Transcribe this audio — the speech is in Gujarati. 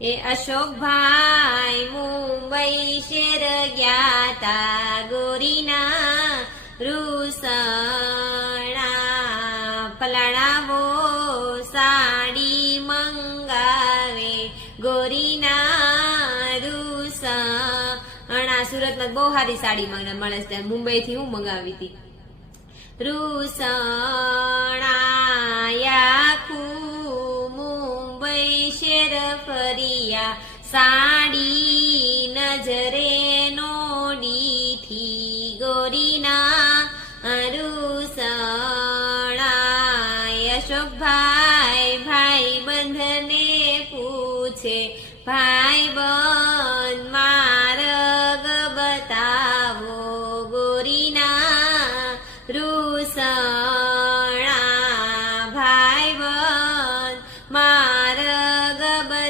એ અશોકભાઈ મુંબઈ શેર ગ્યાતા ગોરીના રૂસણા પલાણાવો સાડી મંગાવે ગોરીના રૂસણા સુરતમાં બહુ સારી સાડી મળે છે મુંબઈ થી હું મંગાવી હતી રૂસણાયા મુંબઈ શેર ફરિયા સાડી નજરે નોડી થી ગોરીના રૂસણા અશોકભાઈ ભાઈ બંધને પૂછે ભાઈ